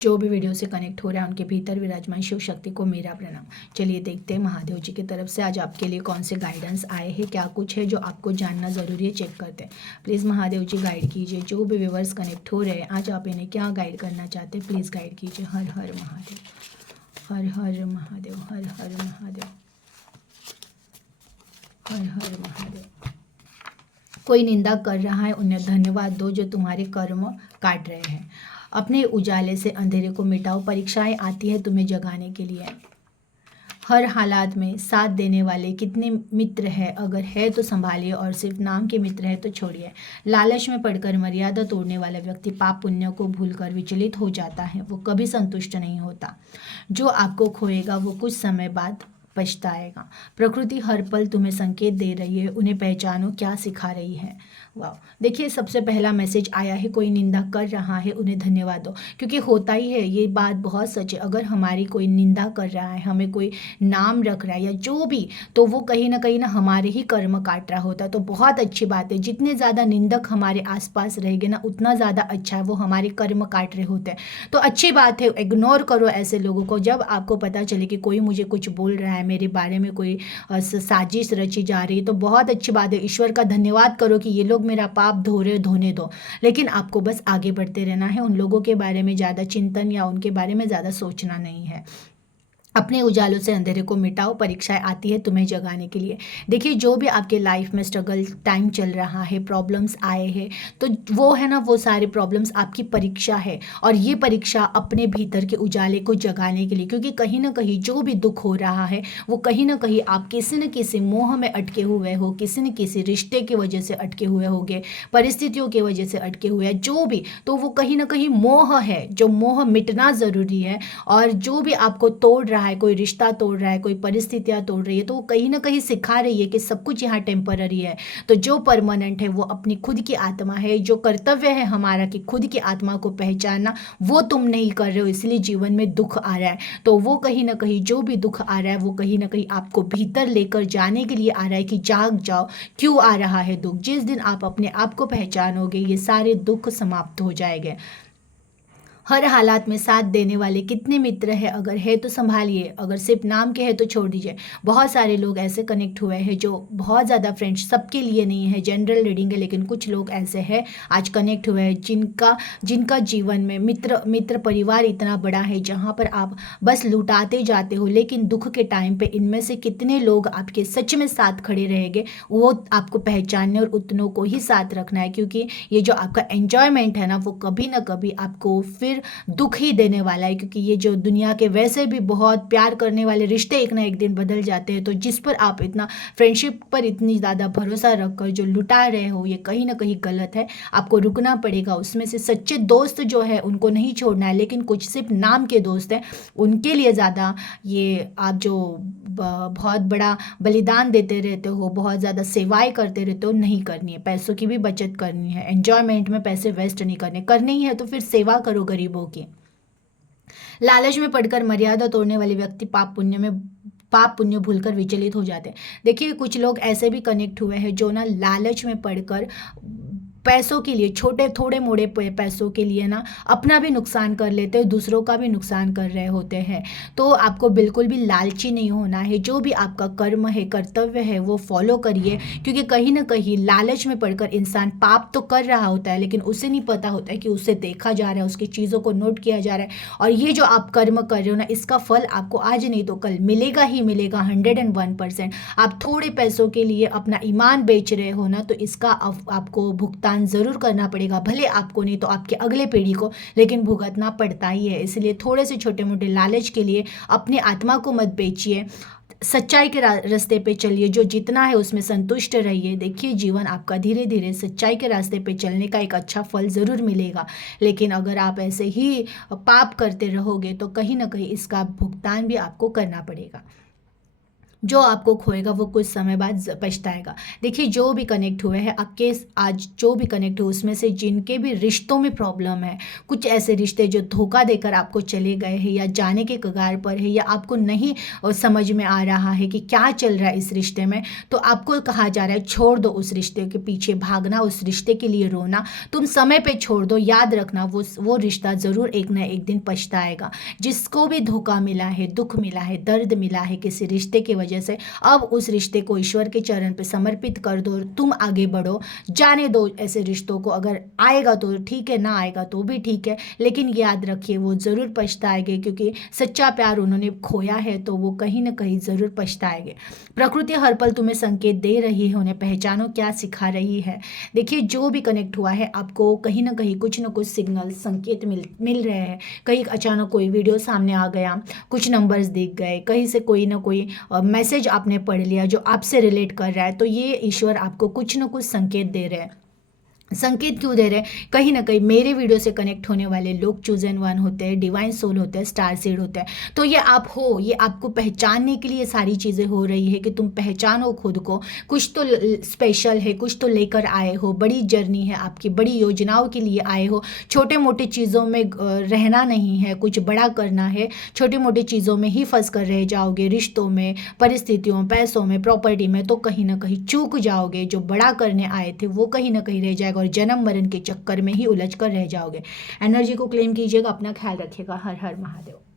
जो भी वीडियो से कनेक्ट हो रहा है उनके भीतर विराजमान शिव शक्ति को मेरा प्रणाम। चलिए देखते हैं महादेव जी की तरफ से आज आपके लिए कौन से गाइडेंस आए हैं, क्या कुछ है जो आपको जानना ज़रूरी है, चेक करते हैं। प्लीज़ महादेव जी गाइड कीजिए। जो भी व्यूवर्स कनेक्ट हो रहे हैं आज आप इन्हें क्या गाइड करना चाहते हैं, प्लीज़ गाइड कीजिए। हर हर महादेव, हर हर महादेव, हर हर महादेव, हर हर महादेव। कोई निंदा कर रहा है उन्हें धन्यवाद दो जो तुम्हारे कर्म काट रहे हैं। अपने उजाले से अंधेरे को मिटाओ। परीक्षाएं आती है तुम्हें जगाने के लिए। हर हालात में साथ देने वाले कितने मित्र हैं, अगर है तो संभालिए और सिर्फ नाम के मित्र हैं तो छोड़िए। लालच में पड़कर मर्यादा तोड़ने वाला व्यक्ति पाप पुण्य को भूलकर विचलित हो जाता है, वो कभी संतुष्ट नहीं होता। जो आपको खोएगा वो कुछ समय बाद पछताएगा। प्रकृति हर पल तुम्हें संकेत दे रही है, उन्हें पहचानो क्या सिखा रही है। वाह, देखिए सबसे पहला मैसेज आया है, कोई निंदा कर रहा है उन्हें धन्यवाद दो। क्योंकि होता ही है, ये बात बहुत सच है। अगर हमारी कोई निंदा कर रहा है, हमें कोई नाम रख रहा है या जो भी, तो वो कहीं ना हमारे ही कर्म काट रहा होता है। तो बहुत अच्छी बात है, जितने ज़्यादा निंदक हमारे आसपास रहेंगे ना उतना ज़्यादा अच्छा है, वो हमारे कर्म काट रहे होते हैं। तो अच्छी बात है, इग्नोर करो ऐसे लोगों को। जब आपको पता चले कि कोई मुझे कुछ बोल रहा है, मेरे बारे में कोई साजिश रची जा रही है, तो बहुत अच्छी बात है। ईश्वर का धन्यवाद करो कि ये लोग मेरा पाप धो रहे, धोने दो। लेकिन आपको बस आगे बढ़ते रहना है, उन लोगों के बारे में ज़्यादा चिंतन या उनके बारे में ज़्यादा सोचना नहीं है। अपने उजालों से अंधेरे को मिटाओ। परीक्षाएं आती है तुम्हें जगाने के लिए। देखिए जो भी आपके लाइफ में स्ट्रगल टाइम चल रहा है, प्रॉब्लम्स आए हैं, तो वो है ना, वो सारे प्रॉब्लम्स आपकी परीक्षा है। और ये परीक्षा अपने भीतर के उजाले को जगाने के लिए, क्योंकि कहीं ना कहीं जो भी दुख हो रहा है वो कहीं ना कहीं आप किसी न किसी मोह में अटके हुए हो, किसी न किसी रिश्ते की वजह से अटके हुए होगे, परिस्थितियों की वजह से अटके हुए हैं, जो भी, तो वो कहीं ना कहीं मोह है, जो मोह मिटना ज़रूरी है। और जो भी आपको तोड़ रहा है, कोई रिश्ता तोड़ रहा है, कोई परिस्थितियां तोड़ रही है, तो वो कहीं ना कहीं सिखा रही है कि सब कुछ यहाँ टेम्पररी है। तो जो परमानेंट है वो अपनी खुद की आत्मा है। जो कर्तव्य है हमारा कि खुद की आत्मा को पहचानना, वो तुम नहीं कर रहे हो, इसलिए जीवन में दुख आ रहा है। तो वो कहीं ना कहीं जो भी दुख आ रहा है वो कहीं ना कहीं आपको भीतर लेकर जाने के लिए आ रहा है कि जाग जाओ, क्यों आ रहा है दुख। जिस दिन आप अपने आप को पहचानोगे ये सारे दुख समाप्त हो जाएंगे। हर हालात में साथ देने वाले कितने मित्र हैं, अगर है तो संभालिए, अगर सिर्फ नाम के हैं तो छोड़ दीजिए। बहुत सारे लोग ऐसे कनेक्ट हुए हैं जो बहुत ज़्यादा फ्रेंड्स, सबके लिए नहीं है, जनरल रीडिंग है, लेकिन कुछ लोग ऐसे हैं आज कनेक्ट हुए हैं जिनका जिनका जीवन में मित्र परिवार इतना बड़ा है जहाँ पर आप बस लुटाते जाते हो, लेकिन दुख के टाइम पे इनमें से कितने लोग आपके सच में साथ खड़े रहेंगे, वो आपको पहचानने और उतनों को ही साथ रखना है। क्योंकि ये जो आपका एन्जॉयमेंट है ना, वो कभी ना कभी आपको फिर दुख ही देने वाला है। क्योंकि ये जो दुनिया के वैसे भी बहुत प्यार करने वाले रिश्ते एक ना एक दिन बदल जाते हैं, तो जिस पर आप इतना फ्रेंडशिप पर इतनी ज़्यादा भरोसा रखकर जो लुटा रहे हो, ये कहीं ना कहीं गलत है। आपको रुकना पड़ेगा। उसमें से सच्चे दोस्त जो है उनको नहीं छोड़ना है, लेकिन कुछ सिर्फ नाम के दोस्त हैं, उनके लिए ज़्यादा ये आप जो बहुत बड़ा बलिदान देते रहते हो, बहुत ज़्यादा सेवाएं करते रहते हो, नहीं करनी है। पैसों की भी बचत करनी है, एंजॉयमेंट में पैसे वेस्ट नहीं करने ही है तो फिर सेवा करो गरीबों की। लालच में पड़कर मर्यादा तोड़ने वाले व्यक्ति पाप पुण्य भूलकर विचलित हो जाते हैं। देखिए कुछ लोग ऐसे भी कनेक्ट हुए हैं जो ना लालच में पड़कर पैसों के लिए, छोटे थोड़े मोड़े पैसों के लिए ना अपना भी नुकसान कर लेते हैं, दूसरों का भी नुकसान कर रहे होते हैं। तो आपको बिल्कुल भी लालची नहीं होना है। जो भी आपका कर्म है, कर्तव्य है, वो फॉलो करिए। क्योंकि कहीं ना कहीं लालच में पड़कर इंसान पाप तो कर रहा होता है, लेकिन उसे नहीं पता होता है कि उसे देखा जा रहा है, उसकी चीज़ों को नोट किया जा रहा है। और ये जो आप कर्म कर रहे हो ना, इसका फल आपको आज नहीं तो कल मिलेगा ही मिलेगा, 101%। आप थोड़े पैसों के लिए अपना ईमान बेच रहे हो ना, तो इसका आपको भुगतान ज़रूर करना पड़ेगा। भले आपको नहीं तो आपके अगले पीढ़ी को, लेकिन भुगतना पड़ता ही है। इसलिए थोड़े से छोटे मोटे लालच के लिए अपनी आत्मा को मत बेचिए। सच्चाई के रास्ते पे चलिए, जो जितना है उसमें संतुष्ट रहिए। देखिए जीवन आपका धीरे धीरे सच्चाई के रास्ते पे चलने का एक अच्छा फल ज़रूर मिलेगा। लेकिन अगर आप ऐसे ही पाप करते रहोगे तो कहीं ना कहीं इसका भुगतान भी आपको करना पड़ेगा। जो आपको खोएगा वो कुछ समय बाद पछताएगा। देखिए जो भी कनेक्ट हुए हैं आपके, आज जो भी कनेक्ट हुए उसमें से जिनके भी रिश्तों में प्रॉब्लम है, कुछ ऐसे रिश्ते जो धोखा देकर आपको चले गए हैं या जाने के कगार पर है, या आपको नहीं समझ में आ रहा है कि क्या चल रहा है इस रिश्ते में, तो आपको कहा जा रहा है छोड़ दो उस रिश्ते के पीछे भागना, उस रिश्ते के लिए रोना, तुम समय पे छोड़ दो। याद रखना वो रिश्ता ज़रूर एक ना एक दिन पछताएगा। जिसको भी धोखा मिला है, दुख मिला है, दर्द मिला है किसी रिश्ते की वजह से, अब उस रिश्ते को ईश्वर के चरण पे समर्पित कर दो और तुम आगे बढ़ो। जाने दो ऐसे रिश्तों को, अगर आएगा तो ठीक है, ना आएगा तो भी ठीक है, लेकिन याद रखिए वो ज़रूर पछताएंगे, क्योंकि सच्चा प्यार उन्होंने खोया है तो वो कहीं ना कहीं ज़रूर पछताएंगे। प्रकृति हर पल तुम्हें संकेत दे रही है, उन्हें पहचानो क्या सिखा रही है। देखिए जो भी कनेक्ट हुआ है आपको कहीं ना कहीं कुछ ना कुछ सिग्नल संकेत मिल रहे हैं। कहीं अचानक कोई वीडियो सामने आ गया, कुछ नंबर्स दिख गए, कहीं से कोई ना कोई मैसेज आपने पढ़ लिया जो आपसे रिलेट कर रहा है, तो ये ईश्वर आपको कुछ ना कुछ संकेत दे रहे हैं। संकेत क्यों दे रहे हैं? कहीं ना कहीं मेरे वीडियो से कनेक्ट होने वाले लोग चूजन वन होते हैं, डिवाइन सोल होते हैं, स्टार सीड होते हैं, तो ये आप हो, ये आपको पहचानने के लिए सारी चीज़ें हो रही है कि तुम पहचानो खुद को। कुछ तो स्पेशल है, कुछ तो लेकर आए हो, बड़ी जर्नी है आपकी, बड़ी योजनाओं के लिए आए हो। छोटे मोटे चीज़ों में रहना नहीं है, कुछ बड़ा करना है। छोटी मोटी चीज़ों में ही फंस कर रह जाओगे, रिश्तों में, परिस्थितियों, पैसों में, प्रॉपर्टी में, तो कहीं ना कहीं चूक जाओगे। जो बड़ा करने आए थे वो कहीं ना कहीं रह जाएगा और जन्म मरण के चक्कर में ही उलझ कर रह जाओगे। एनर्जी को क्लेम कीजिएगा, अपना ख्याल रखिएगा। हर हर महादेव।